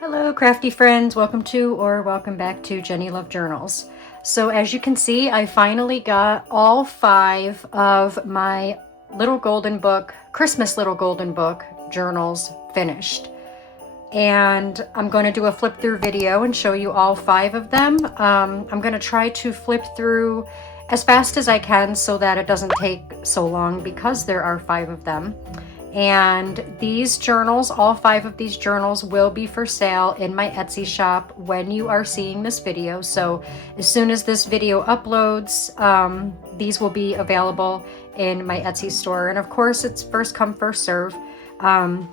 Hello crafty friends, welcome to or welcome back to Jenny Love Journals. So as you can see, I finally got all 5 of my little golden book, Christmas little golden book journals finished. And I'm going to do a flip through video and show you all 5 of them. I'm going to try to flip through as fast as I can so that it doesn't take so long because there are 5 of them. And these journals, all 5 of these journals will be for sale in my Etsy shop when you are seeing this video. So as soon as this video uploads, these will be available in my Etsy store. And of course it's first come, first serve. And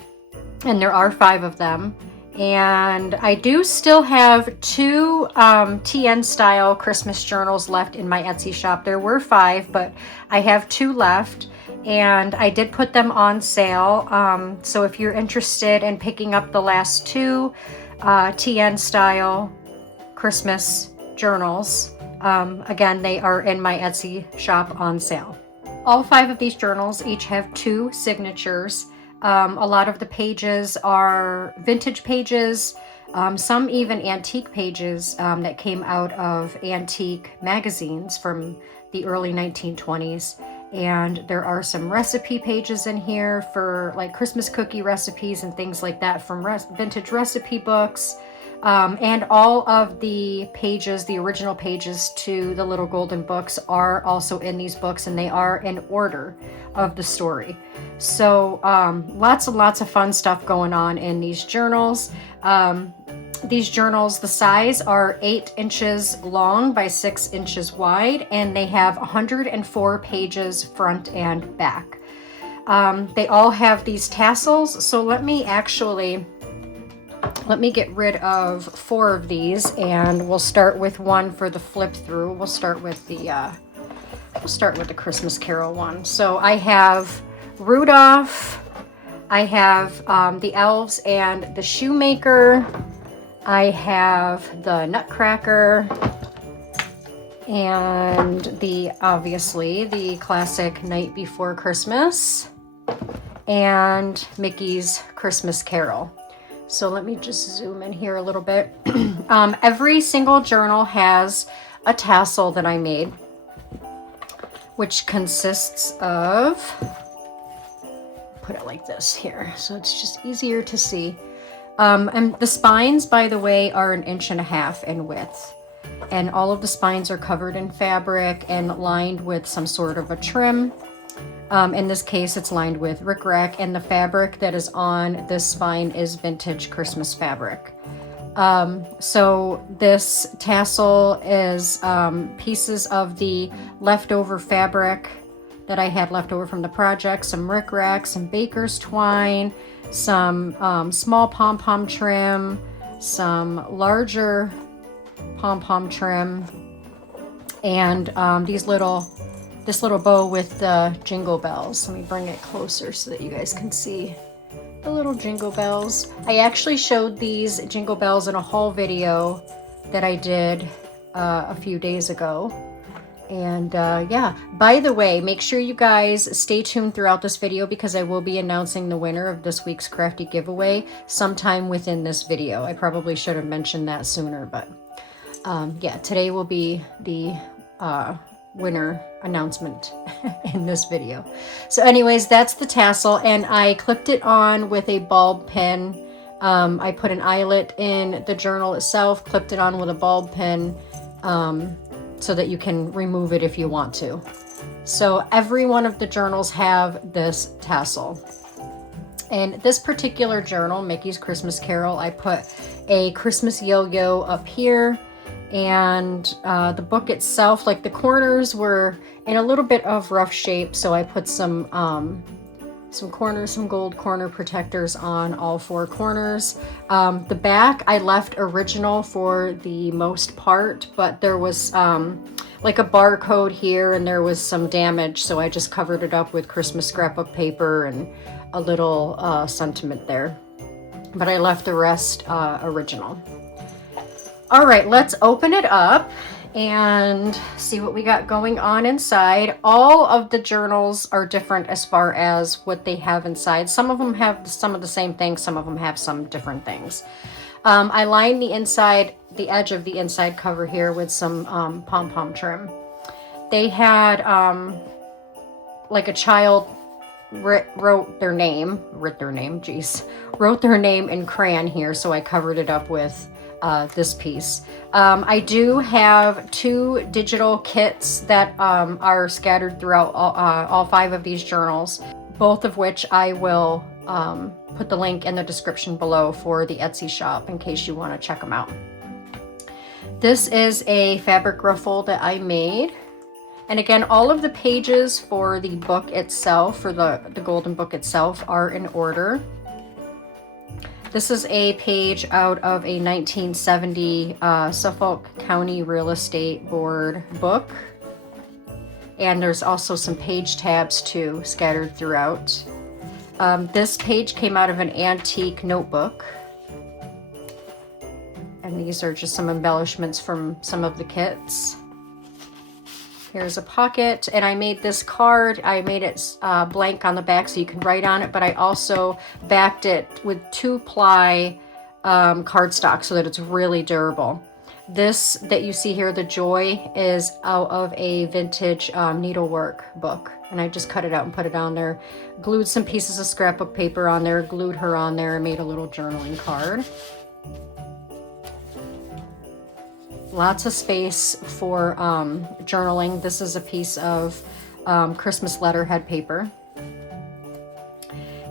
there are 5 of them. And I do still have 2 TN style Christmas journals left in my Etsy shop. There were 5, but I have 2 left. And I did put them on sale. So if you're interested in picking up the last 2 TN style Christmas journals, again, they are in my Etsy shop on sale. All 5 of these journals each have 2 signatures. A lot of the pages are vintage pages, some even antique pages that came out of antique magazines from the early 1920s. And there are some recipe pages in here for like Christmas cookie recipes and things like that from vintage recipe books. And all of the pages, the original pages to the little golden books are also in these books, and they are in order of the story. So lots and lots of fun stuff going on in these journals. These journals, the size are 8 inches long by 6 inches wide, and they have 104 pages front and back. They all have these tassels, so let me get rid of 4 of these, and we'll start with one for the flip through. We'll start with the Christmas Carol one. So I have Rudolph, I have the Elves and the Shoemaker, I have the Nutcracker, and obviously the classic Night Before Christmas, and Mickey's Christmas Carol. So let me just zoom in here a little bit. Every single journal has a tassel that I made, which consists of, put it like this here, so it's just easier to see. And the spines, by the way, are 1.5 inches in width. And all of the spines are covered in fabric and lined with some sort of a trim. In this case, it's lined with rickrack, and the fabric that is on this spine is vintage Christmas fabric. So this tassel is pieces of the leftover fabric that I had left over from the project, some rickrack, some baker's twine, some small pom-pom trim, some larger pom-pom trim, and this little bow with the jingle bells. Let me bring it closer so that you guys can see the little jingle bells. I actually showed these jingle bells in a haul video that I did a few days ago. And yeah, by the way, make sure you guys stay tuned throughout this video because I will be announcing the winner of this week's Crafty giveaway sometime within this video. I probably should have mentioned that sooner, but yeah, today will be the winner announcement in this video. So anyways, that's the tassel, and I clipped it on with a bulb pin. I put an eyelet in the journal itself, clipped it on with a bulb pin, so that you can remove it if you want to. So every one of the journals have this tassel. And this particular journal, Mickey's Christmas Carol, I put a Christmas yo-yo up here, and the book itself, like the corners were in a little bit of rough shape, so I put some gold corner protectors on all 4 corners. The back I left original for the most part, but there was like a barcode here and there was some damage, so I just covered it up with Christmas scrapbook paper and a little sentiment there. But I left the rest original. All right, let's open it up and see what we got going on inside. All of the journals are different as far as what they have inside. Some of them have some of the same things, some of them have some different things. I lined the edge of the inside cover here with some pom-pom trim. They had like a child wrote their name in crayon here, so I covered it up with this piece. I do have 2 digital kits that are scattered throughout all 5 of these journals, both of which I will put the link in the description below for the Etsy shop in case you want to check them out. This is a fabric ruffle that I made. And again, all of the pages for the book itself, for the golden book itself, are in order. This is a page out of a 1970 Suffolk County Real Estate Board book. And there's also some page tabs too, scattered throughout. This page came out of an antique notebook. And these are just some embellishments from some of the kits. Here's a pocket, and I made this card. I made it blank on the back so you can write on it, but I also backed it with 2-ply cardstock so that it's really durable. This that you see here, the Joy, is out of a vintage needlework book, and I just cut it out and put it on there. Glued some pieces of scrapbook paper on there, glued her on there, and made a little journaling card. Lots of space for journaling. This is a piece of Christmas letterhead paper.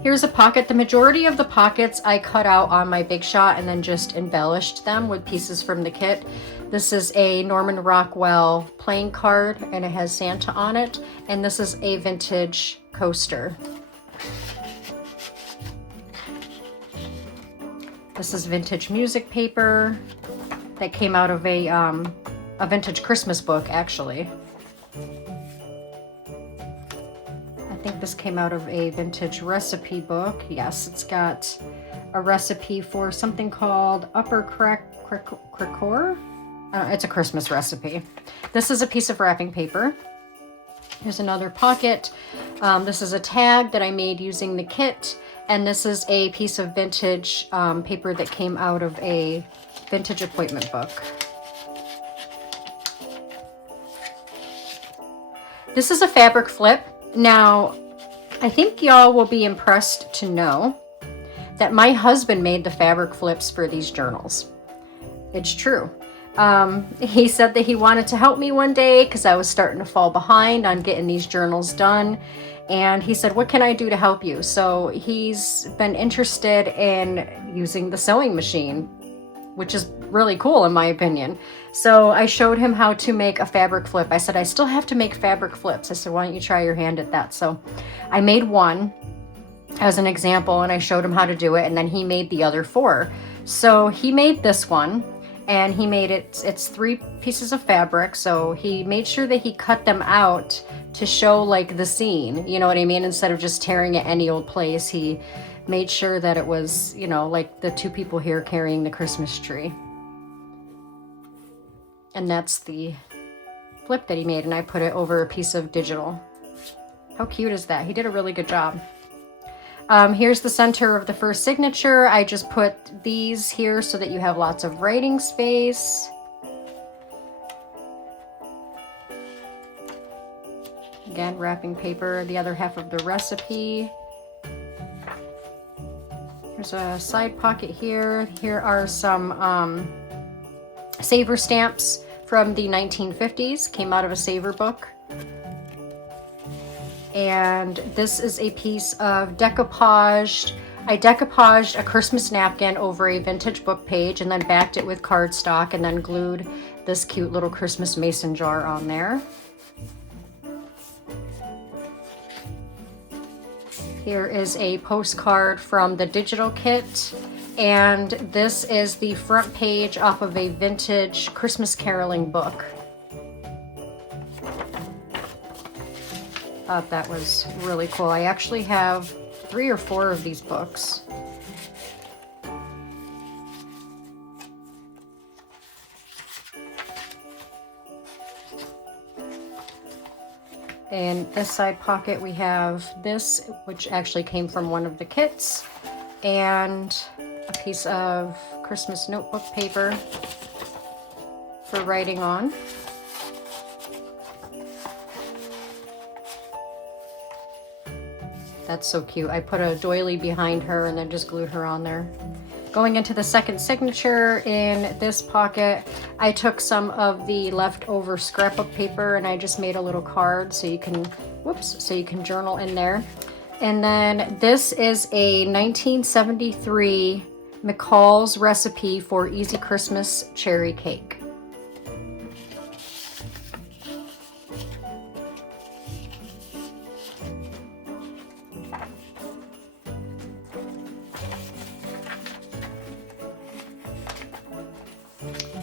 Here's a pocket. The majority of the pockets I cut out on my Big Shot and then just embellished them with pieces from the kit. This is a Norman Rockwell playing card, and it has Santa on it. And this is a vintage coaster. This is vintage music paper that came out of a vintage Christmas book, actually. I think this came out of a vintage recipe book. Yes, it's got a recipe for something called Upper Cricor. It's a Christmas recipe. This is a piece of wrapping paper. Here's another pocket. This is a tag that I made using the kit. And this is a piece of vintage paper that came out of a vintage appointment book. This is a fabric flip. Now, I think y'all will be impressed to know that my husband made the fabric flips for these journals. It's true. He said that he wanted to help me one day because I was starting to fall behind on getting these journals done. And he said, what can I do to help you? So he's been interested in using the sewing machine, which is really cool in my opinion. So I showed him how to make a fabric flip. I said, I still have to make fabric flips. I said, why don't you try your hand at that? So I made one as an example, and I showed him how to do it, and then he made the other 4. So he made this one, and he made it's 3 pieces of fabric. So he made sure that he cut them out to show like the scene, you know what I mean? Instead of just tearing at any old place, he made sure that it was, you know, like the 2 people here carrying the Christmas tree. And that's the flip that he made, and I put it over a piece of digital. How cute is that? He did a really good job. Here's the center of the first signature. I just put these here so that you have lots of writing space. Again, wrapping paper, the other half of the recipe. There's a side pocket here. Here are some saver stamps from the 1950s. Came out of a saver book. And this is a piece of decoupaged. I decoupaged a Christmas napkin over a vintage book page and then backed it with cardstock and then glued this cute little Christmas mason jar on there. Here is a postcard from the digital kit, and this is the front page off of a vintage Christmas caroling book. Thought that was really cool. I actually have 3 or 4 of these books. In this side pocket we have this, which actually came from one of the kits, and a piece of Christmas notebook paper for writing on. That's so cute. I put a doily behind her and then just glued her on there. Going into the second signature, in this pocket, I took some of the leftover scrapbook paper and I just made a little card so you can, so you can journal in there. And then this is a 1973 McCall's recipe for easy Christmas cherry cake.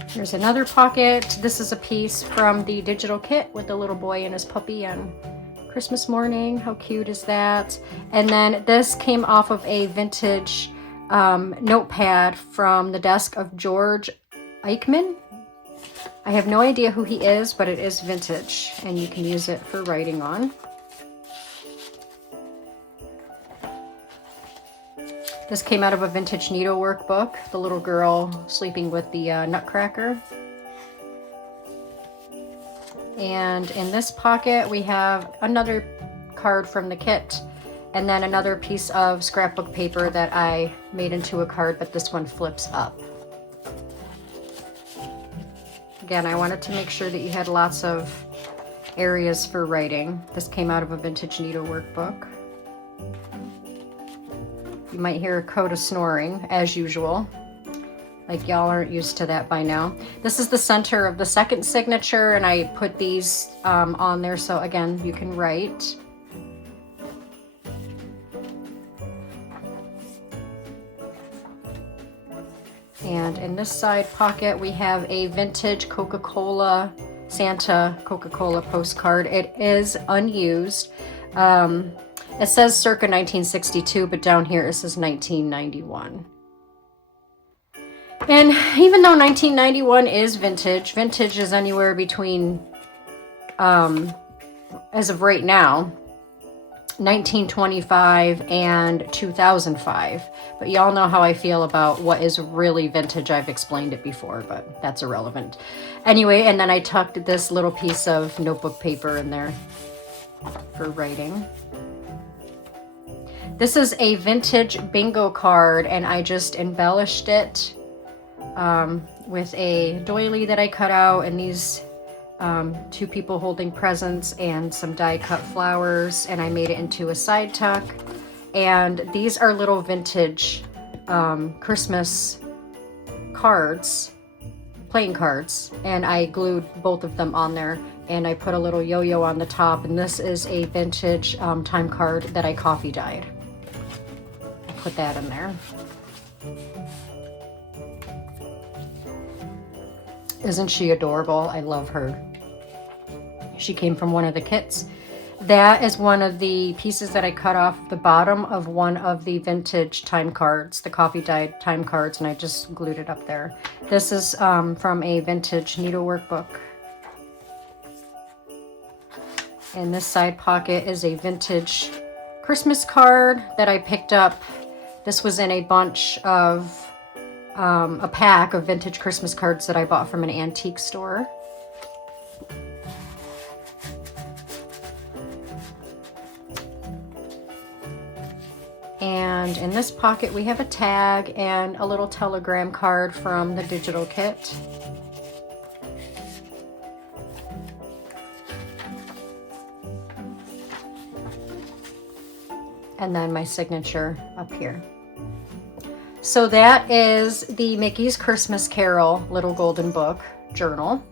Here's another pocket. This is a piece from the digital kit with the little boy and his puppy on Christmas morning. How cute is that? And then this came off of a vintage notepad from the desk of George Eichmann. I have no idea who he is, but it is vintage and you can use it for writing on. This came out of a vintage needlework book, the little girl sleeping with the Nutcracker. And in this pocket, we have another card from the kit, and then another piece of scrapbook paper that I made into a card, but this one flips up. Again, I wanted to make sure that you had lots of areas for writing. This came out of a vintage needlework book. You might hear a coda snoring, as usual. Like y'all aren't used to that by now. This is the center of the second signature, and I put these on there so, again, you can write. And in this side pocket, we have a vintage Coca-Cola, Santa Coca-Cola postcard. It is unused. It says circa 1962, but down here it says 1991. And even though 1991 is vintage, vintage is anywhere between, as of right now, 1925 and 2005. But y'all know how I feel about what is really vintage. I've explained it before, but that's irrelevant. Anyway, and then I tucked this little piece of notebook paper in there for writing. This is a vintage bingo card, and I just embellished it with a doily that I cut out, and these two people holding presents and some die cut flowers, and I made it into a side tuck. And these are little vintage Christmas cards, playing cards, and I glued both of them on there, and I put a little yo-yo on the top, and this is a vintage time card that I coffee dyed. Put that in there. Isn't she adorable? I love her. She came from one of the kits. That is one of the pieces that I cut off the bottom of one of the vintage time cards, the coffee dyed time cards, and I just glued it up there. This is from a vintage needlework book. And this side pocket is a vintage Christmas card that I picked up. This was in a bunch of, a pack of vintage Christmas cards that I bought from an antique store. And in this pocket, we have a tag and a little telegram card from the digital kit. And then my signature up here. So that is the Mickey's Christmas Carol Little Golden Book journal.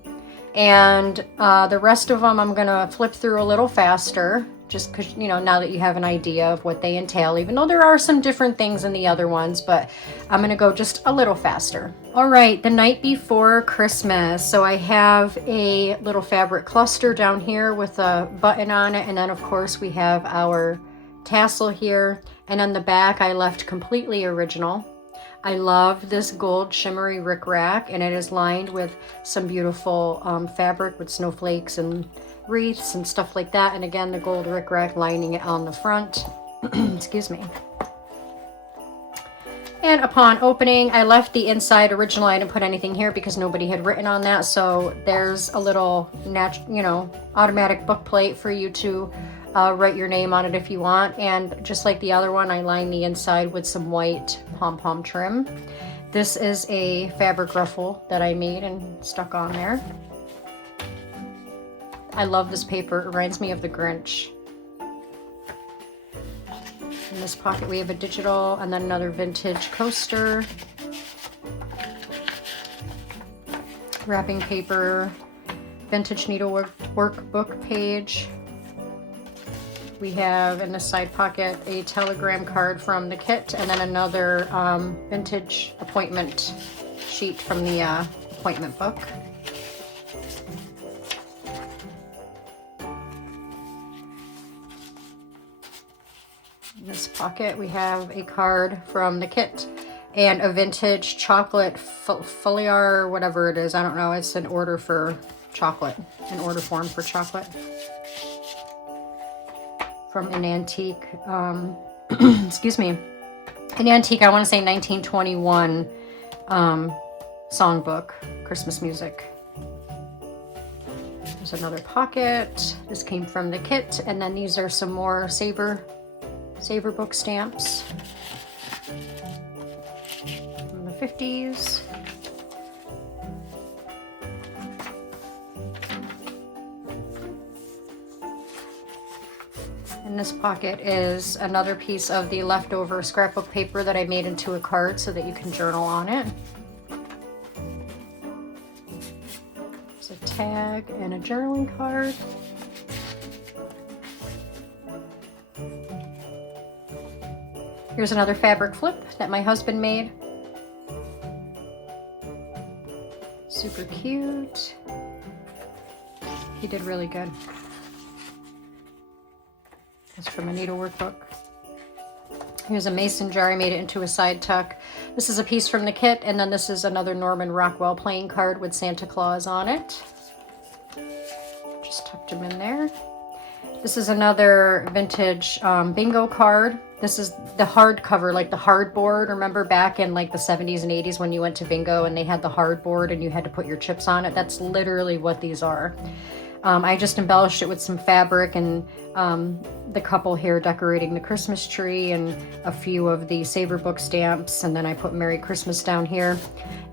And the rest of them I'm gonna flip through a little faster, just because, you know, now that you have an idea of what they entail, even though there are some different things in the other ones, but I'm gonna go just a little faster. All right, the night before Christmas. So I have a little fabric cluster down here with a button on it, and then of course we have our tassel here, and on the back I left completely original. I love this gold shimmery rickrack, and it is lined with some beautiful fabric with snowflakes and wreaths and stuff like that, and again the gold rickrack lining it on the front. Excuse me. And upon opening, I left the inside original. I didn't put anything here because nobody had written on that. So there's a little, automatic book plate for you to write your name on it if you want. And just like the other one, I lined the inside with some white pom-pom trim. This is a fabric ruffle that I made and stuck on there. I love this paper. It reminds me of the Grinch. In this pocket we have a digital and then another vintage coaster. Wrapping paper, vintage needlework workbook page. We have in the side pocket a telegram card from the kit and then another vintage appointment sheet from the appointment book. In this pocket we have a card from the kit and a vintage chocolate foliar, whatever it is. I don't know. It's an order for chocolate, an order form for chocolate from an antique, excuse me, an antique, I want to say 1921 songbook, Christmas music. There's another pocket. This came from the kit, and then these are some more Saver book stamps from the 50s. In this pocket is another piece of the leftover scrapbook paper that I made into a card so that you can journal on it. There's a tag and a journaling card. Here's another fabric flip that my husband made. Super cute. He did really good. It's from a needlework book. Here's a mason jar. I made it into a side tuck. This is a piece from the kit, and then this is another Norman Rockwell playing card with Santa Claus on it. Just tucked him in there. This is another vintage bingo card. This is the hardcover, like the hardboard. Remember back in like the 70s and 80s when you went to bingo and they had the hardboard and you had to put your chips on it? That's literally what these are. I just embellished it with some fabric and the couple here decorating the Christmas tree and a few of the Saver book stamps, and then I put Merry Christmas down here.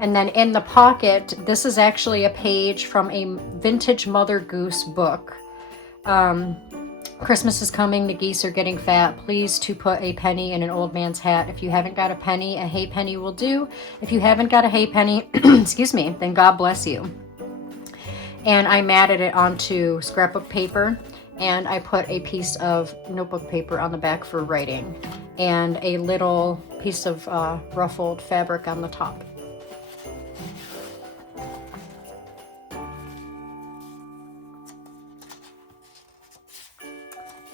And then in the pocket, this is actually a page from a vintage Mother Goose book. Christmas is coming, the geese are getting fat. Please to put a penny in an old man's hat. If you haven't got a penny, a hay penny will do. If you haven't got a hay penny, excuse me, then God bless you. And I matted it onto scrapbook paper, and I put a piece of notebook paper on the back for writing and a little piece of ruffled fabric on the top.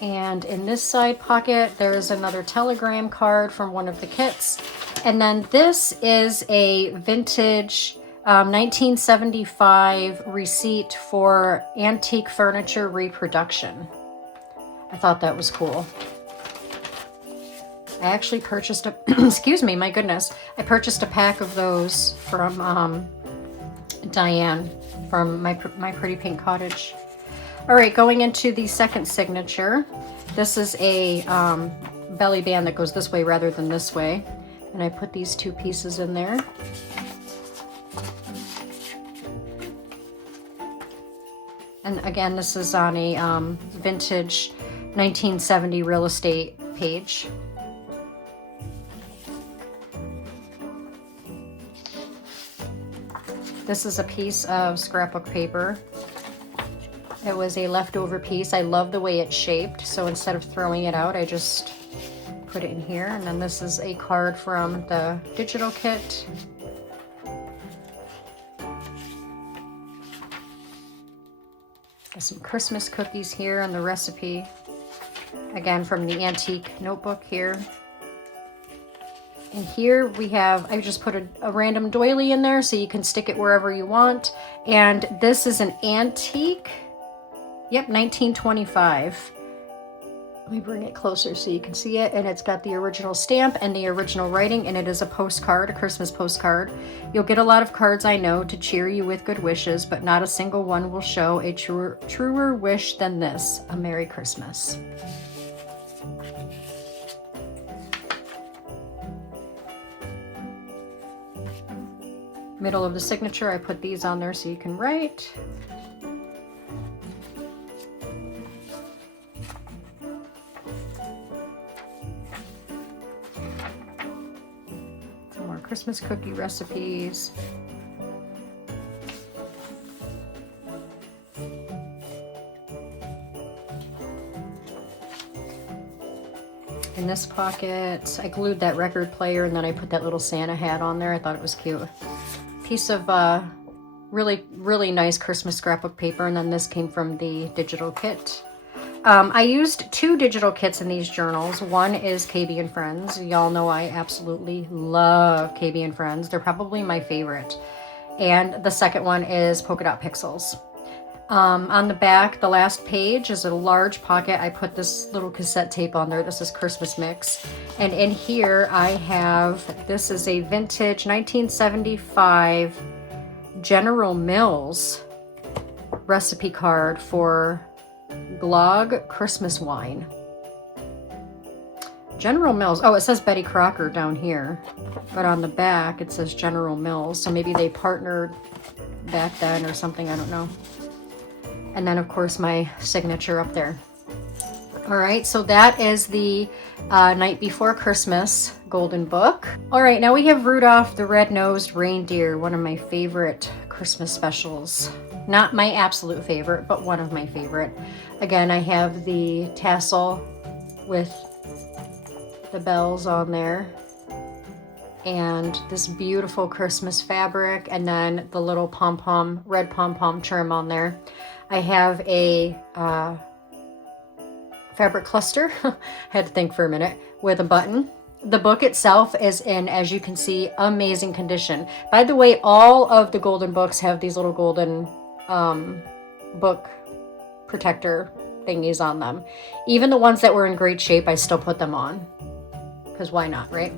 And in this side pocket, there's another telegram card from one of the kits. And then this is a vintage 1975 receipt for antique furniture reproduction. I thought that was cool. I actually purchased a, excuse me, my goodness. I purchased a pack of those from Diane from my Pretty Pink Cottage. All right, going into the second signature. This is a belly band that goes this way rather than this way. And I put these two pieces in there. And again, this is on a vintage 1970 real estate page. This is a piece of scrapbook paper. It was a leftover piece. I love the way it's shaped, so instead of throwing it out, I just put it in here. And then this is a card from the digital kit. Got some Christmas cookies here and the recipe. Again, from the antique notebook here. And here we have, I just put a random doily in there so you can stick it wherever you want. And this is an antique, yep, 1925 Let me bring it closer so you can see it. And it's got the original stamp and the original writing, and it is a postcard, a Christmas postcard. You'll get a lot of cards, I know, to cheer you with good wishes, but not a single one will show a truer wish than this, a Merry Christmas. Middle of the signature, I put these on there so you can write. Christmas cookie recipes. In this pocket, I glued that record player and then I put that little Santa hat on there. I thought it was cute. Piece of really nice Christmas scrapbook paper, and then this came from the digital kit. I used 2 digital kits in these journals. One is KB and Friends. Y'all know I absolutely love KB and Friends. They're probably my favorite. And the second one is Polka Dot Pixels. On the back, the last page is a large pocket. I put this little cassette tape on there. This is Christmas Mix. And in here I have, this is a vintage 1975 General Mills recipe card for Glog Christmas wine. General Mills. Oh, it says Betty Crocker down here, but on the back it says General Mills. So maybe they partnered back then or something. I don't know. And then of course my signature up there. All right, so that is the Night Before Christmas Golden Book. All right, now we have Rudolph the Red-Nosed Reindeer, one of my favorite Christmas specials. Not my absolute favorite, but one of my favorite. Again, I have the tassel with the bells on there and this beautiful Christmas fabric, and then the little pom-pom, red pom-pom trim on there. I have a fabric cluster, had to think for a minute, with a button. The book itself is in, as you can see, amazing condition. By the way, all of the golden books have these little golden book protector thingies on them. Even the ones that were in great shape, I still put them on. Because why not, right?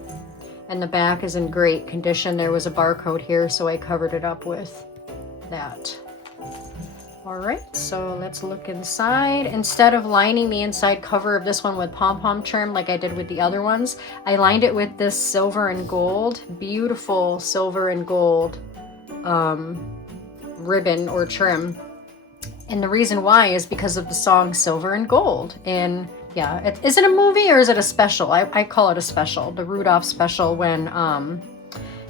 And the back is in great condition. There was a barcode here, so I covered it up with that. All right, so let's look inside. Instead of lining the inside cover of this one with pom-pom trim like I did with the other ones, I lined it with this silver and gold, beautiful silver and gold ribbon or trim. And the reason why is because of the song Silver and Gold. And yeah, is it a movie or is it a special? I call it a special, the Rudolph special, when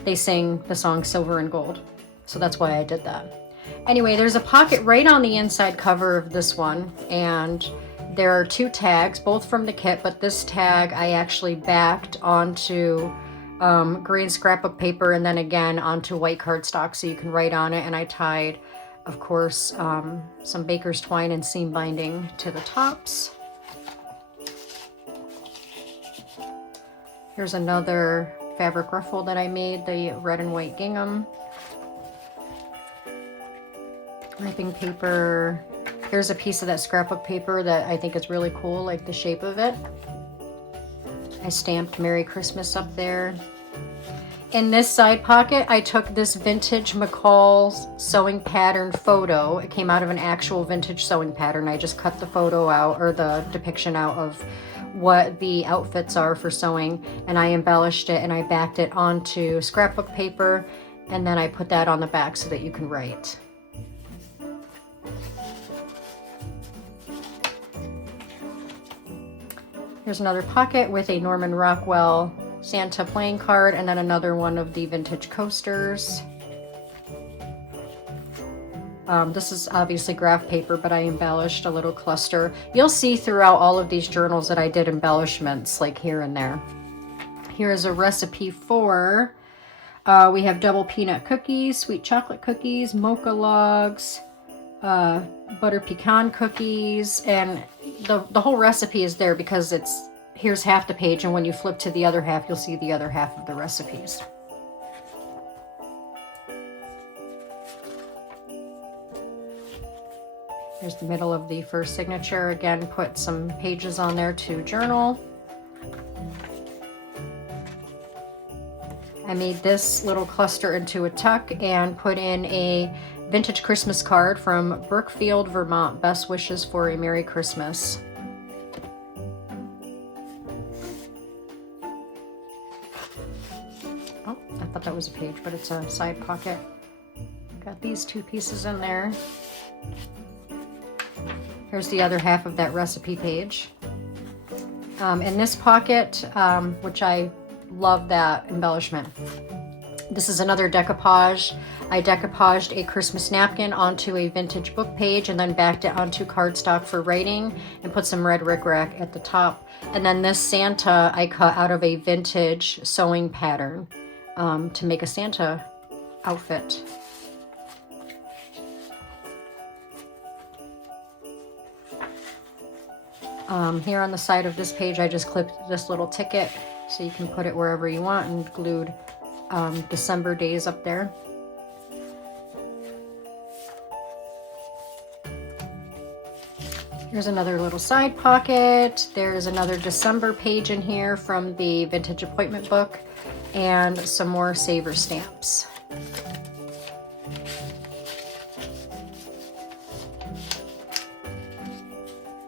they sing the song Silver and Gold. So that's why I did that. Anyway, there's a pocket right on the inside cover of this one, and there are 2 tags, both from the kit, but this tag I actually backed onto green scrapbook paper and then again onto white cardstock so you can write on it. And I tied, of course, some baker's twine and seam binding to the tops. Here's another fabric ruffle that I made, the red and white gingham. Wrapping paper. Here's a piece of that scrapbook paper that I think is really cool, like the shape of it. I stamped Merry Christmas up there. In this side pocket, I took this vintage McCall's sewing pattern photo. It came out of an actual vintage sewing pattern. I just cut the photo out, or the depiction out of what the outfits are for sewing, and I embellished it and I backed it onto scrapbook paper, and then I put that on the back so that you can write. Here's another pocket with a Norman Rockwell Santa playing card, and then another one of the vintage coasters. This is obviously graph paper, but I embellished a little cluster. You'll see throughout all of these journals that I did embellishments like here and there. Here is a recipe for, we have double peanut cookies, sweet chocolate cookies, mocha logs, butter pecan cookies, and the whole recipe is there because here's half the page, and when you flip to the other half, you'll see the other half of the recipes. Here's the middle of the first signature. Again, put some pages on there to journal. I made this little cluster into a tuck and put in a vintage Christmas card from Brookfield, Vermont. Best wishes for a Merry Christmas. Oh, I thought that was a page, but it's a side pocket. Got these two pieces in there. Here's the other half of that recipe page. In this pocket, which I love that embellishment. This is another decoupage. I decoupaged a Christmas napkin onto a vintage book page and then backed it onto cardstock for writing and put some red rickrack at the top. And then this Santa I cut out of a vintage sewing pattern to make a Santa outfit. Here on the side of this page, I just clipped this little ticket so you can put it wherever you want, and glued December days up there. Here's another little side pocket. There's another December page in here from the vintage appointment book, and some more saver stamps.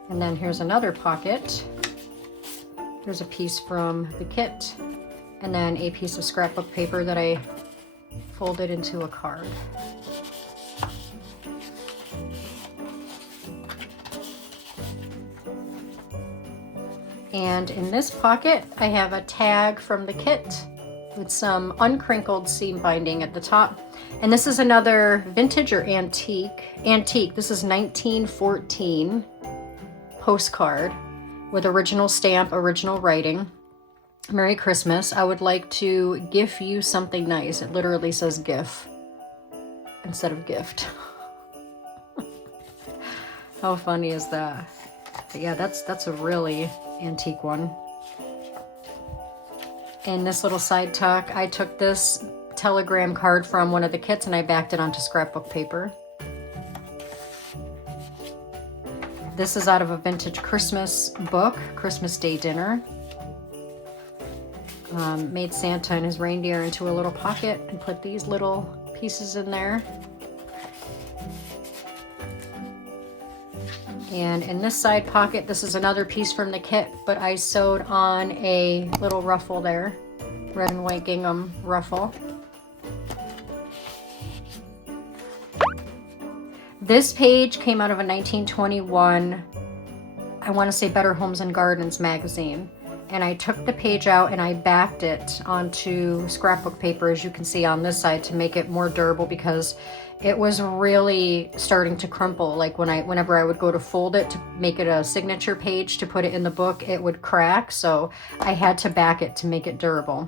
And then here's another pocket. There's a piece from the kit, and then a piece of scrapbook paper that I folded into a card. And in this pocket, I have a tag from the kit with some uncrinkled seam binding at the top. And this is another vintage or antique. Antique, this is 1914 postcard with original stamp, original writing. Merry Christmas. I would like to gift you something nice. It literally says gif instead of gift. How funny is that? But yeah, that's a really antique one. In this little side tuck, I took this telegram card from one of the kits and I backed it onto scrapbook paper. This is out of a vintage Christmas book, Christmas Day Dinner. Made Santa and his reindeer into a little pocket and put these little pieces in there. And in this side pocket, this is another piece from the kit, but I sewed on a little ruffle there, red and white gingham ruffle. This page came out of a 1921, I want to say Better Homes and Gardens magazine. And I took the page out and I backed it onto scrapbook paper, as you can see on this side, to make it more durable, because it was really starting to crumple. Like whenever I would go to fold it to make it a signature page to put it in the book, it would crack. So I had to back it to make it durable.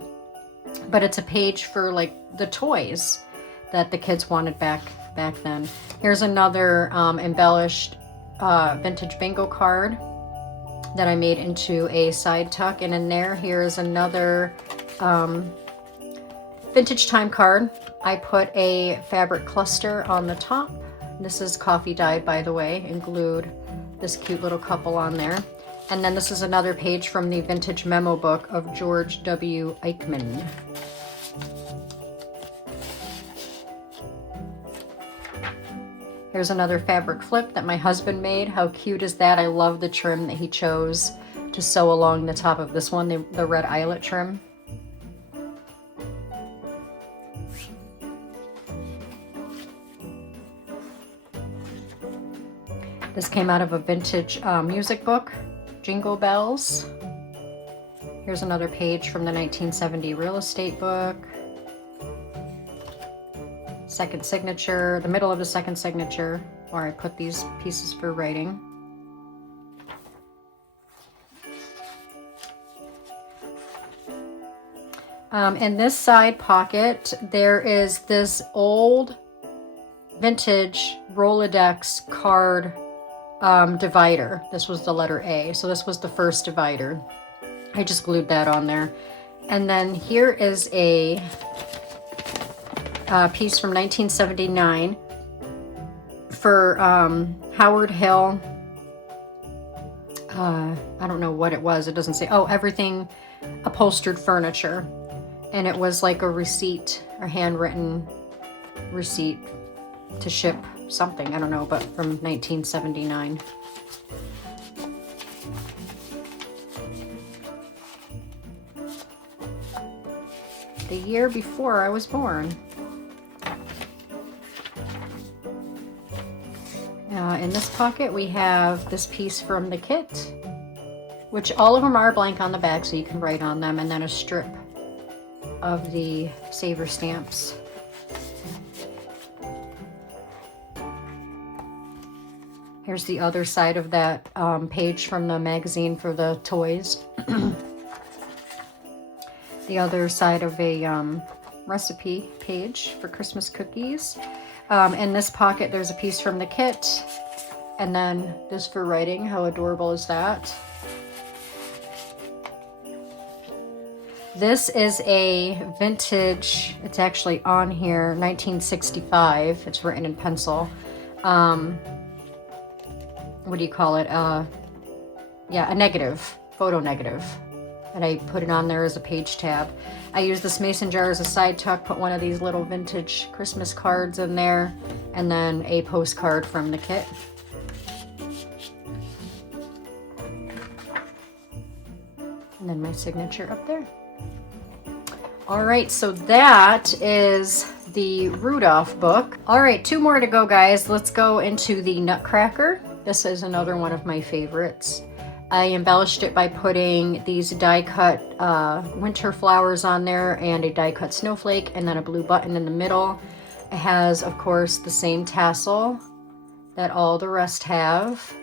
But it's a page for like the toys that the kids wanted back then. Here's another embellished vintage bingo card that I made into a side tuck, and in there, here's another vintage time card. I put a fabric cluster on the top. This is coffee dyed, by the way, and glued this cute little couple on there. And then this is another page from the vintage memo book of George W. Eichmann. Here's another fabric flip that my husband made. How cute is that? I love the trim that he chose to sew along the top of this one, the red eyelet trim. This came out of a vintage music book, Jingle Bells. Here's another page from the 1970 real estate book. Second signature, the middle of the second signature, where I put these pieces for writing. In this side pocket, there is this old vintage Rolodex card divider. This was the letter A, so this was the first divider. I just glued that on there. And then here is a piece from 1979 for Howard Hill. I don't know what it was. It doesn't say. Oh, everything upholstered furniture. And it was like a receipt, a handwritten receipt to ship something. I don't know, but from 1979. The year before I was born. In this pocket we have this piece from the kit, which all of them are blank on the back, so you can write on them, and then a strip of the saver stamps. Here's the other side of that page from the magazine for the toys. The other side of a recipe page for Christmas cookies. In this pocket there's a piece from the kit, and then this for writing. How adorable is that? This is a vintage, it's actually on here, 1965. It's written in pencil. What do you call it? Yeah, a negative, photo negative. And I put it on there as a page tab. I use this mason jar as a side tuck, put one of these little vintage Christmas cards in there, and then a postcard from the kit. And then my signature up there. All right, so that is the Rudolph book. All right, 2 more to go, guys. Let's go into the Nutcracker. This is another one of my favorites. I embellished it by putting these die-cut winter flowers on there and a die-cut snowflake, and then a blue button in the middle. It has, of course, the same tassel that all the rest have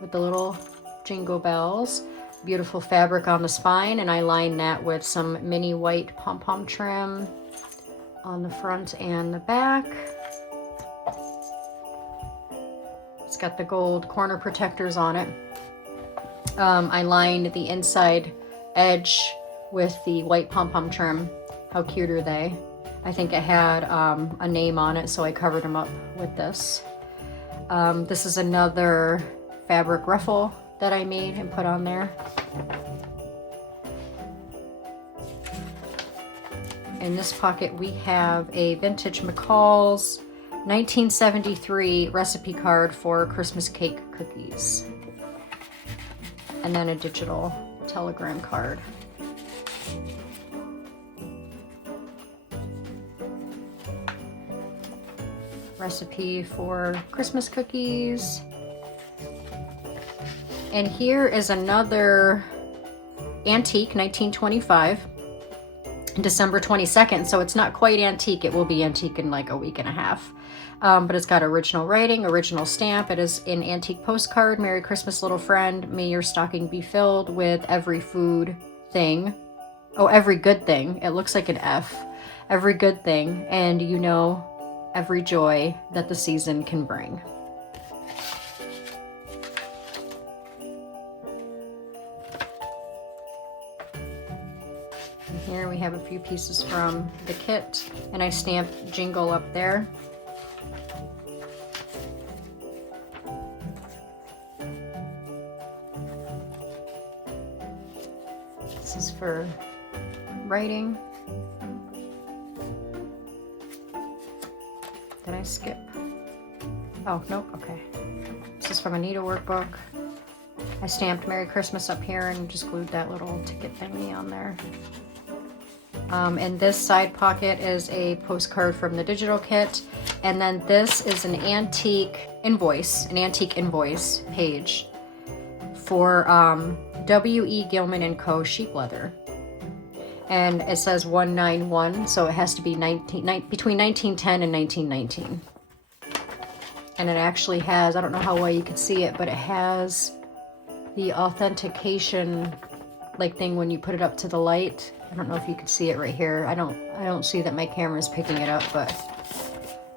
with the little jingle bells. Beautiful fabric on the spine, and I line that with some mini white pom-pom trim on the front and the back. It's got the gold corner protectors on it. I lined the inside edge with the white pom-pom trim. How cute are they? I think it had a name on it, so I covered them up with this. This is another fabric ruffle that I made and put on there. In this pocket we have a vintage McCall's 1973 recipe card for Christmas cake cookies. And then a digital telegram card. Recipe for Christmas cookies. And here is another antique, 1925, December 22nd. So it's not quite antique. It will be antique in like a week and a half. But it's got original writing, original stamp. It is an antique postcard. Merry Christmas, little friend. May your stocking be filled with every food thing. Oh, every good thing. It looks like an F. Every good thing. And you know, every joy that the season can bring. And here we have a few pieces from the kit, and I stamped Jingle up there. This is for writing. Did I skip? Oh, nope, okay. This is from a needlework book. I stamped Merry Christmas up here and just glued that little ticket thingy on there. And this side pocket is a postcard from the digital kit. And then this is an antique invoice page for W.E. Gilman & Co. sheep leather. And it says 191, so it has to be between 1910 and 1919. And it actually has, I don't know how well you can see it, but it has the authentication like thing when you put it up to the light. I don't know if you can see it right here. I don't see that my camera is picking it up, but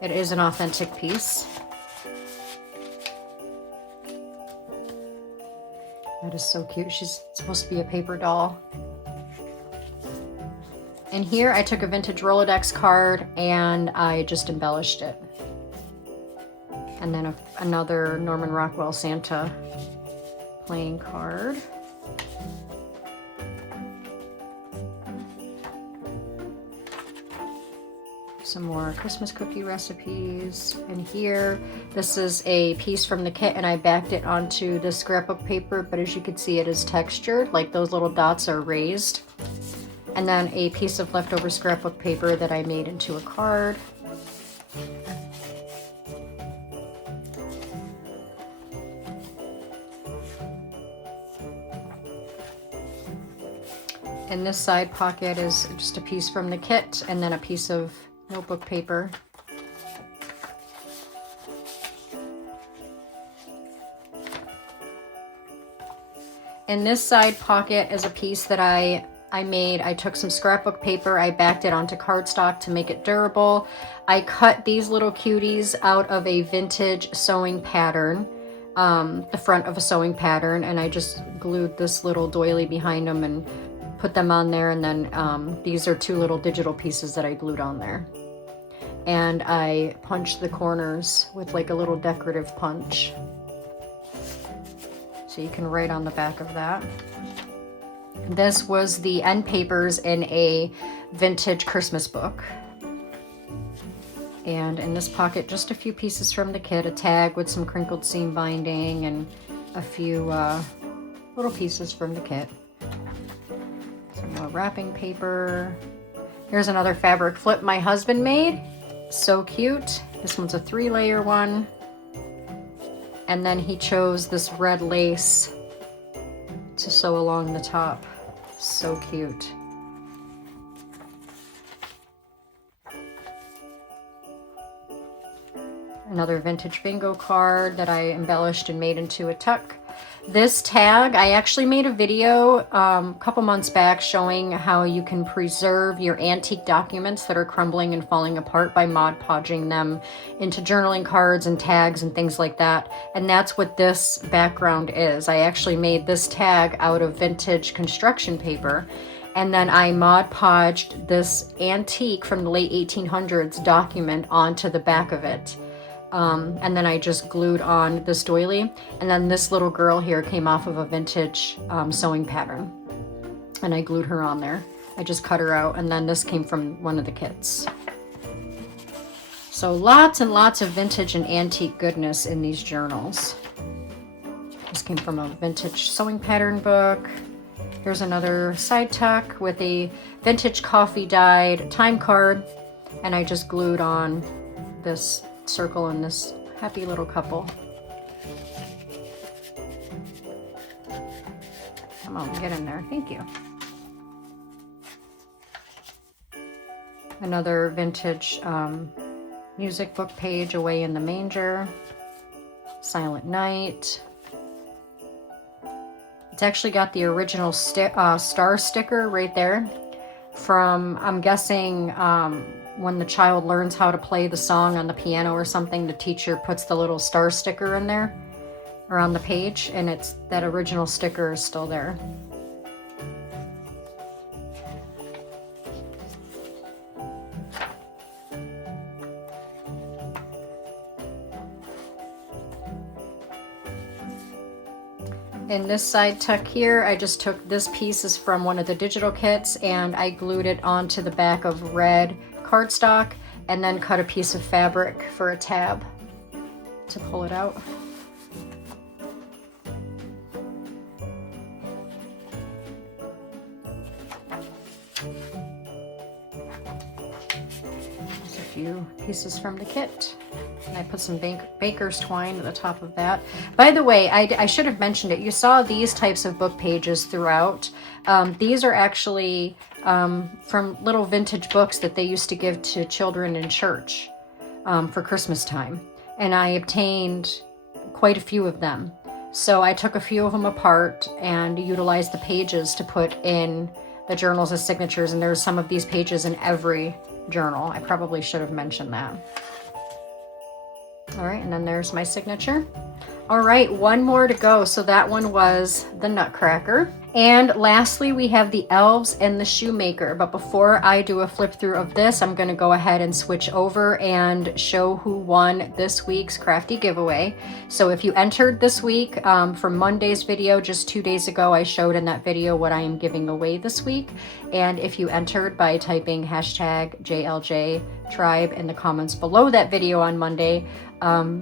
it is an authentic piece. That is so cute. She's supposed to be a paper doll. And here I took a vintage Rolodex card and I just embellished it. And then another Norman Rockwell Santa playing card. Some more Christmas cookie recipes. And here, this is a piece from the kit, and I backed it onto the scrapbook paper, but as you can see, it is textured, like those little dots are raised. And then a piece of leftover scrapbook paper that I made into a card. And this side pocket is just a piece from the kit, and then a piece of notebook paper. And this side pocket is a piece that I made. I took some scrapbook paper, I backed it onto cardstock to make it durable. I cut these little cuties out of a vintage sewing pattern, the front of a sewing pattern, and I just glued this little doily behind them and put them on there. And then these are two little digital pieces that I glued on there. And I punched the corners with like a little decorative punch. So you can write on the back of that. This was the end papers in a vintage Christmas book. And in this pocket, just a few pieces from the kit, a tag with some crinkled seam binding, and a few little pieces from the kit. Some more wrapping paper. Here's another fabric flip my husband made. So cute. This one's a 3-layer one. And then he chose this red lace to sew along the top. So cute. Another vintage bingo card that I embellished and made into a tuck. This tag, I actually made a video a couple months back showing how you can preserve your antique documents that are crumbling and falling apart by Mod Podging them into journaling cards and tags and things like that. And that's what this background is. I actually made this tag out of vintage construction paper. And then I Mod Podged this antique from the late 1800s document onto the back of it. And then I just glued on this doily, and then this little girl here came off of a vintage sewing pattern, and I glued her on there. I just cut her out, and then this came from one of the kits. So lots and lots of vintage and antique goodness in these journals. This came from a vintage sewing pattern book. Here's another side tuck with a vintage coffee dyed time card, and I just glued on this circle and this happy little couple. Come on, get in there. Thank you. Another vintage music book page, Away in the Manger. Silent Night. It's actually got the original star sticker right there from, I'm guessing, when the child learns how to play the song on the piano or something, the teacher puts the little star sticker in there or on the page, and it's that original sticker is still there. In this side tuck here, I just took this piece is from one of the digital kits, and I glued it onto the back of red cardstock, and then cut a piece of fabric for a tab to pull it out. There's a few pieces from the kit. And I put some baker's twine at the top of that. By the way, I should have mentioned it. You saw these types of book pages throughout. These are actually from little vintage books that they used to give to children in church for Christmas time. And I obtained quite a few of them. So I took a few of them apart and utilized the pages to put in the journals as signatures. And there's some of these pages in every journal. I probably should have mentioned that. All right, and then there's my signature. All right, one more to go. So that one was the Nutcracker. And lastly, we have the Elves and the Shoemaker. But before I do a flip through of this, I'm going to go ahead and switch over and show who won this week's Crafty giveaway. So if you entered this week from Monday's video, just 2 days ago, I showed in that video what I am giving away this week. And if you entered by typing hashtag JLJ Tribe in the comments below that video on Monday,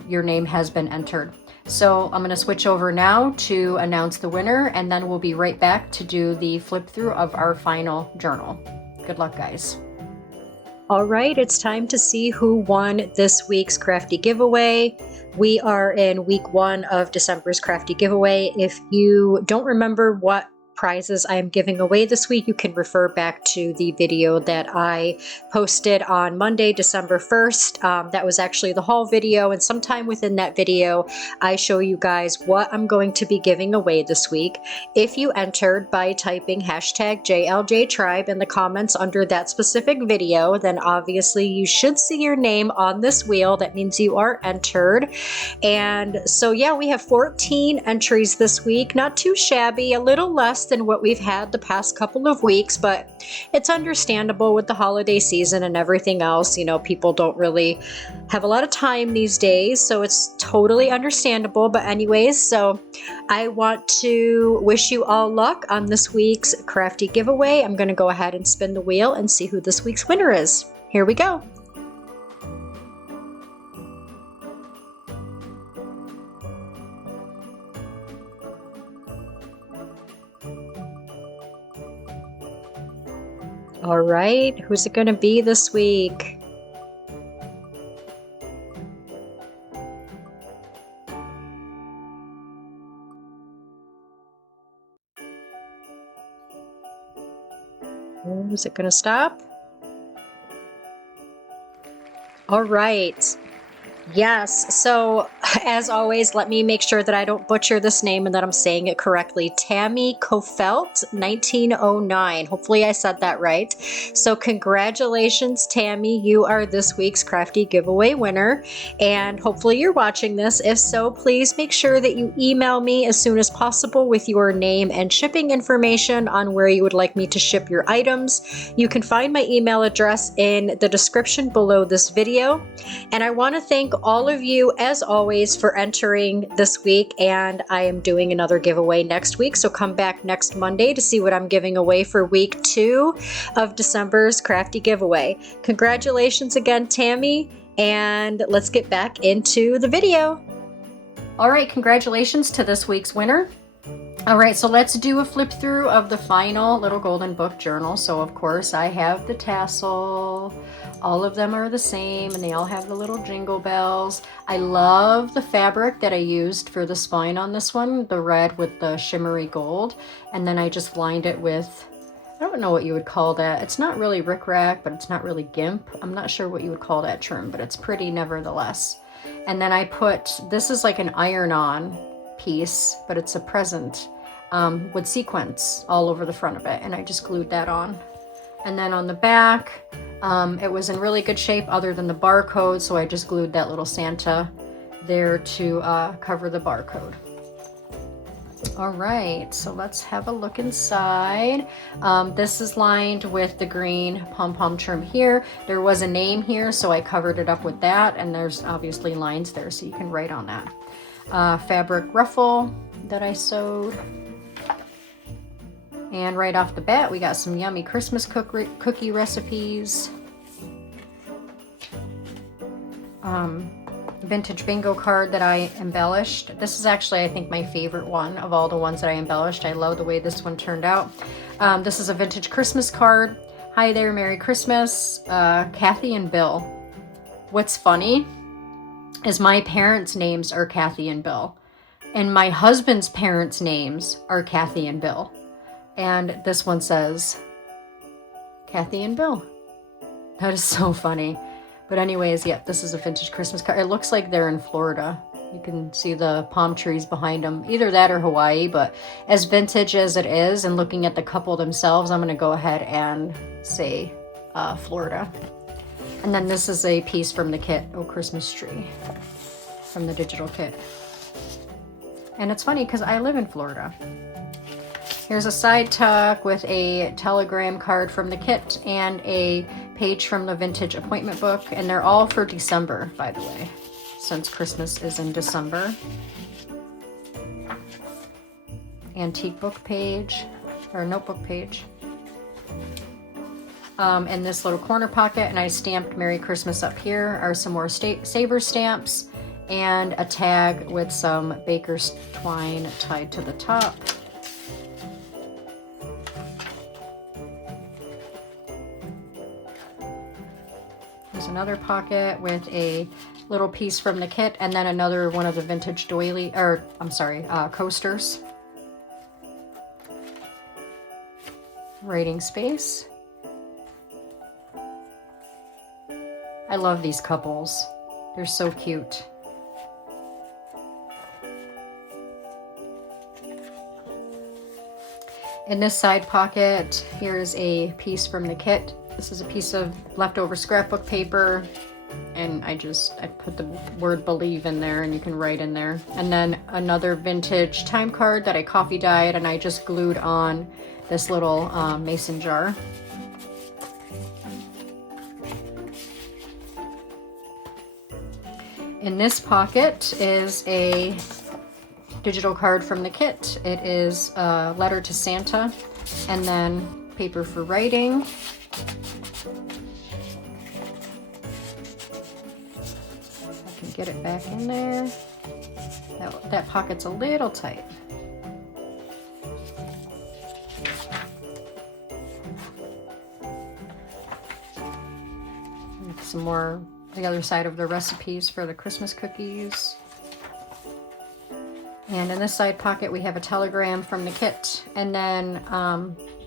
your name has been entered. So I'm going to switch over now to announce the winner, and then we'll be right back to do the flip through of our final journal. Good luck, guys. All right, it's time to see who won this week's Crafty giveaway. We are in week 1 of December's Crafty giveaway. If you don't remember what prizes I am giving away this week, you can refer back to the video that I posted on Monday, December 1st. That was actually the haul video, and sometime within that video, I show you guys what I'm going to be giving away this week. If you entered by typing hashtag JLJ Tribe in the comments under that specific video, then obviously you should see your name on this wheel. That means you are entered. And so yeah, we have 14 entries this week. Not too shabby, a little less than what we've had the past couple of weeks, but it's understandable with the holiday season and everything else. You know, people don't really have a lot of time these days, so it's totally understandable. But anyways, so I want to wish you all luck on this week's Crafty giveaway. I'm going to go ahead and spin the wheel and see who this week's winner is. Here we go. All right, who's it going to be this week? Is it going to stop? All right. Yes, so as always, let me make sure that I don't butcher this name and that I'm saying it correctly. Tammy Kofelt, 1909. Hopefully I said that right. So congratulations, Tammy. You are this week's Crafty giveaway winner, and hopefully you're watching this. If so, please make sure that you email me as soon as possible with your name and shipping information on where you would like me to ship your items. You can find my email address in the description below this video. And I want to thank all of you, as always, for entering this week, and I am doing another giveaway next week, so come back next Monday to see what I'm giving away for week 2 of December's Crafty giveaway. Congratulations again, Tammy, and let's get back into the video. All right, congratulations to this week's winner. All right, so let's do a flip through of the final little golden book journal. So of course I have the tassel. All of them are the same, and they all have the little jingle bells. I love the fabric that I used for the spine on this one, the red with the shimmery gold. And then I just lined it with, I don't know what you would call that. It's not really rickrack, but it's not really gimp. I'm not sure what you would call that term, but it's pretty nevertheless. And then I put, this is like an iron-on piece, but it's a present with sequins all over the front of it. And I just glued that on. And then on the back, it was in really good shape other than the barcode, so I just glued that little Santa there to cover the barcode. All right, so let's have a look inside. This is lined with the green pom-pom trim here. There was a name here, so I covered it up with that, and there's obviously lines there, so you can write on that. Fabric ruffle that I sewed. And right off the bat, we got some yummy Christmas cookie recipes. Vintage bingo card that I embellished. This is actually, I think, my favorite one of all the ones that I embellished. I love the way this one turned out. This is a vintage Christmas card. Hi there, Merry Christmas, Kathy and Bill. What's funny is my parents' names are Kathy and Bill, and my husband's parents' names are Kathy and Bill. And this one says Kathy and Bill. That is so funny. But anyways, yeah, this is a vintage Christmas card. It looks like they're in Florida. You can see the palm trees behind them. Either that or Hawaii, but as vintage as it is, and looking at the couple themselves, I'm going to go ahead and say Florida. And then this is a piece from the kit, Oh Christmas Tree, from the digital kit. And it's funny because I live in Florida. Here's a side tuck with a telegram card from the kit and a page from the vintage appointment book. And they're all for December, by the way, since Christmas is in December. Antique book page, or notebook page. And this little corner pocket, and I stamped Merry Christmas up here, are some more Saver stamps and a tag with some baker's twine tied to the top. There's another pocket with a little piece from the kit, and then another one of the vintage doily, or I'm sorry, coasters. Writing space. I love these couples. They're so cute. In this side pocket, here's a piece from the kit. This is a piece of leftover scrapbook paper, and I put the word believe in there, and you can write in there. And then another vintage time card that I coffee dyed, and I just glued on this little mason jar. In this pocket is a digital card from the kit. It is a letter to Santa, and then paper for writing. I can get it back in there. That pocket's a little tight. Some more, the other side of the recipes for the Christmas cookies. And in this side pocket we have a telegram from the kit, and then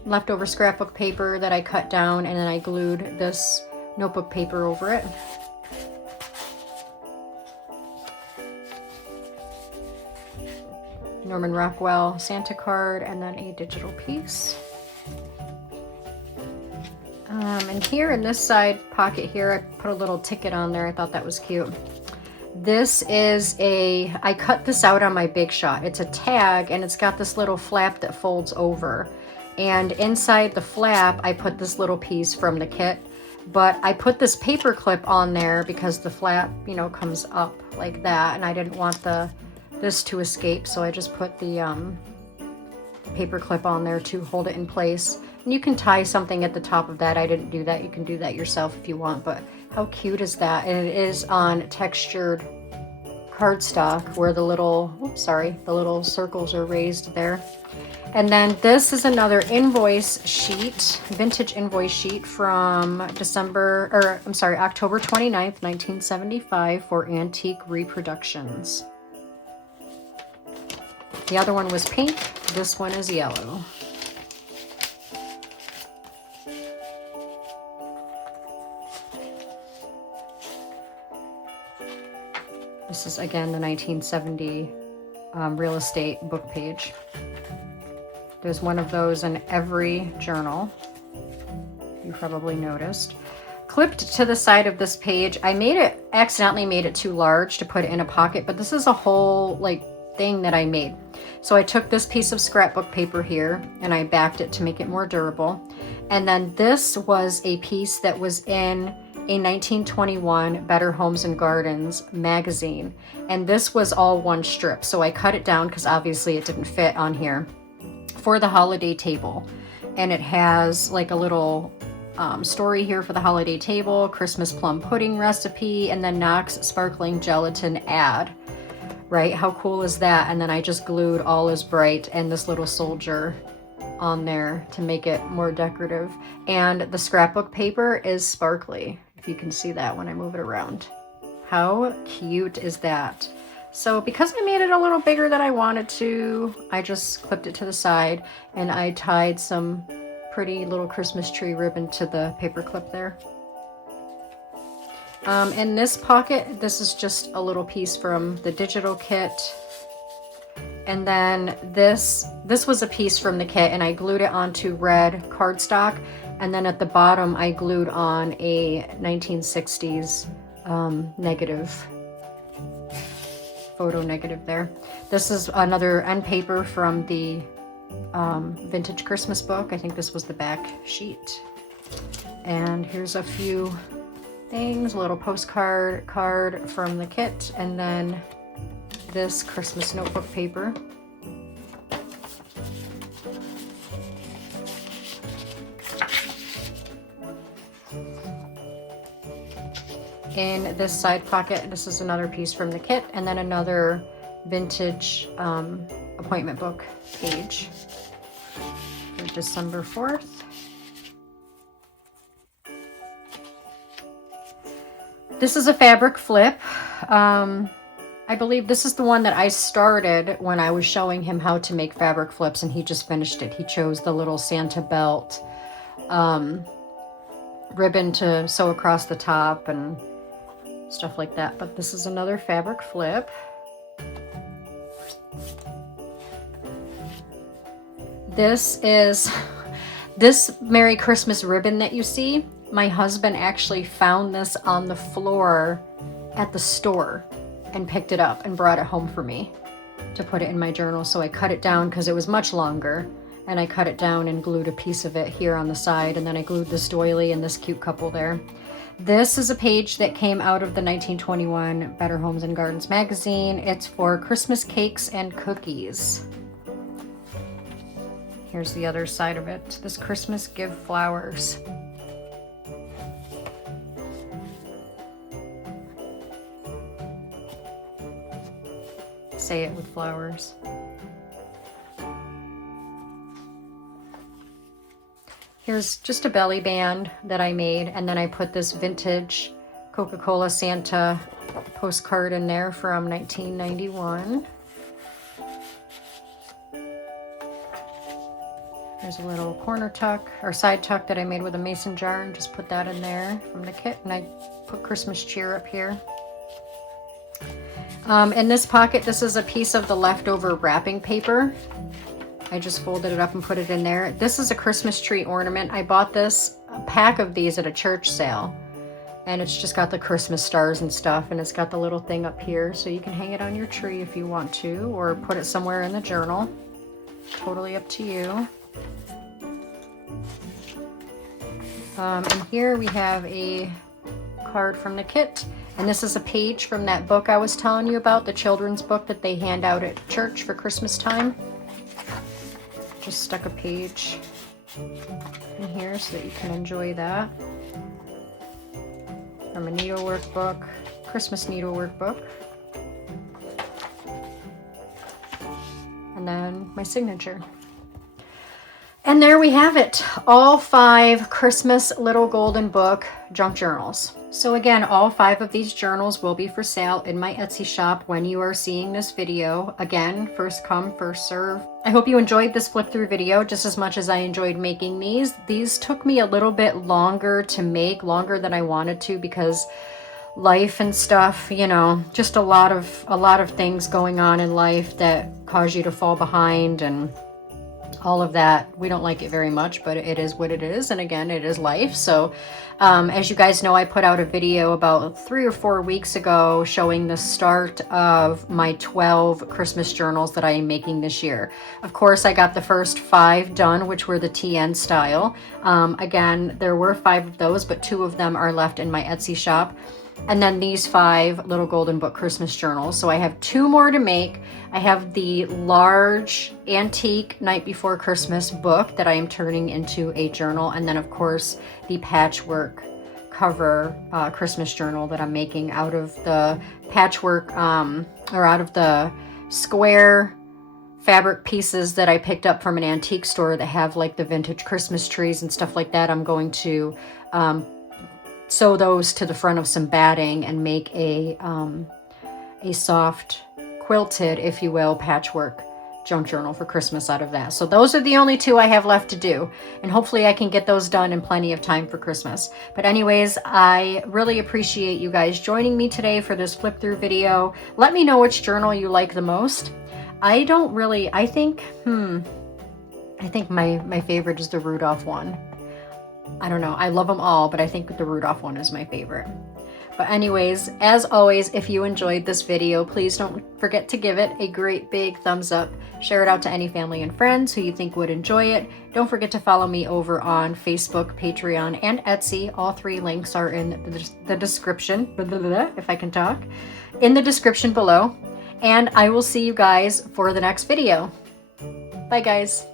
leftover scrapbook paper that I cut down, and then I glued this notebook paper over it. Norman Rockwell Santa card, and then a digital piece. And here in this side pocket here, I put a little ticket on there. I thought that was cute. This is I cut this out on my Big Shot. It's a tag, and it's got this little flap that folds over. And inside the flap, I put this little piece from the kit. But I put this paper clip on there because the flap, you know, comes up like that. And I didn't want this to escape, so I just put the paper clip on there to hold it in place. And you can tie something at the top of that. I didn't do that. You can do that yourself if you want, but how cute is that? And it is on textured cardstock where the little, the little circles are raised there. And then this is another invoice sheet, vintage invoice sheet from October 29th, 1975 for Antique Reproductions. The other one was pink. This one is yellow. This is again the 1970 real estate book page. There's one of those in every journal. You probably noticed. Clipped to the side of this page, I accidentally made it too large to put it in a pocket, but this is a whole thing that I made. So I took this piece of scrapbook paper here and I backed it to make it more durable. And then this was a piece that was in a 1921 Better Homes and Gardens magazine. And this was all one strip. So I cut it down because obviously it didn't fit on here for the holiday table. And it has like a little story here for the holiday table, Christmas plum pudding recipe, and then Knox sparkling gelatin ad. Right? How cool is that? And then I just glued All Is Bright and this little soldier on there to make it more decorative. And the scrapbook paper is sparkly, if you can see that when I move it around. How cute is that? So because I made it a little bigger than I wanted to, I just clipped it to the side and I tied some pretty little Christmas tree ribbon to the paper clip there. In this pocket, this is just a little piece from the digital kit. And then this was a piece from the kit, and I glued it onto red cardstock. And then at the bottom, I glued on a 1960s negative. photo negative there. This is another end paper from the vintage Christmas book. I think this was the back sheet. And here's a few things, a little postcard card from the kit, and then this Christmas notebook paper. In this side pocket, this is another piece from the kit, and then another vintage appointment book page for December 4th. This is a fabric flip. I believe this is the one that I started when I was showing him how to make fabric flips, and he just finished it. He chose the little Santa belt ribbon to sew across the top and stuff like that. But this is another fabric flip. This is this Merry Christmas ribbon that you see. My husband actually found this on the floor at the store and picked it up and brought it home for me to put it in my journal. So I cut it down because it was much longer, and I cut it down and glued a piece of it here on the side, and then I glued this doily and this cute couple there. This is a page that came out of the 1921 Better Homes and Gardens magazine. It's for Christmas cakes and cookies. Here's the other side of it. This Christmas Give Flowers. Say it with flowers. Here's just a belly band that I made, and then I put this vintage Coca-Cola Santa postcard in there from 1991. There's a little corner tuck or side tuck that I made with a mason jar, and just put that in there from the kit, and I put Christmas cheer up here. In this pocket, this is a piece of the leftover wrapping paper. I just folded it up and put it in there. This is a Christmas tree ornament. I bought this, a pack of these at a church sale. And it's just got the Christmas stars and stuff. And it's got the little thing up here. So you can hang it on your tree if you want to. Or put it somewhere in the journal. Totally up to you. And here we have a card from the kit. And this is a page from that book I was telling you about. The children's book that they hand out at church for Christmas time. Just stuck a page in here so that you can enjoy that. From a needlework book, Christmas needlework book. And then my signature. And there we have it. All 5 Christmas Little Golden Book junk journals. So again, all 5 of these journals will be for sale in my Etsy shop when you are seeing this video. Again, first come, first serve. I hope you enjoyed this flip through video just as much as I enjoyed making these. These took me a little bit longer to make, longer than I wanted to, because life and stuff, you know, just a lot of things going on in life that cause you to fall behind and all of that. We don't like it very much, but it is what it is. And again, it is life. So as you guys know, I put out a video about 3 or 4 weeks ago showing the start of my 12 Christmas journals that I am making this year. Of course, I got the first 5 done, which were the TN style. Again, there were 5 of those, but 2 of them are left in my Etsy shop. And then these 5 Little Golden Book Christmas journals. So I have 2 more to make. I have the large antique Night Before Christmas book that I am turning into a journal. And then of course the patchwork cover Christmas journal that I'm making out of the patchwork or out of the square fabric pieces that I picked up from an antique store that have like the vintage Christmas trees and stuff like that. I'm going to sew those to the front of some batting and make a soft quilted, if you will, patchwork junk journal for Christmas out of that. So those are the only 2 I have left to do, and hopefully I can get those done in plenty of time for Christmas. But anyways, I really appreciate you guys joining me today for this flip through video. Let me know which journal you like the most. I think my favorite is the Rudolph one. I don't know. I love them all, but I think the Rudolph one is my favorite. But anyways, as always, if you enjoyed this video, please don't forget to give it a great big thumbs up. Share it out to any family and friends who you think would enjoy it. Don't forget to follow me over on Facebook, Patreon, and Etsy. All 3 links are in the description, if I can talk, in the description below. And I will see you guys for the next video. Bye, guys.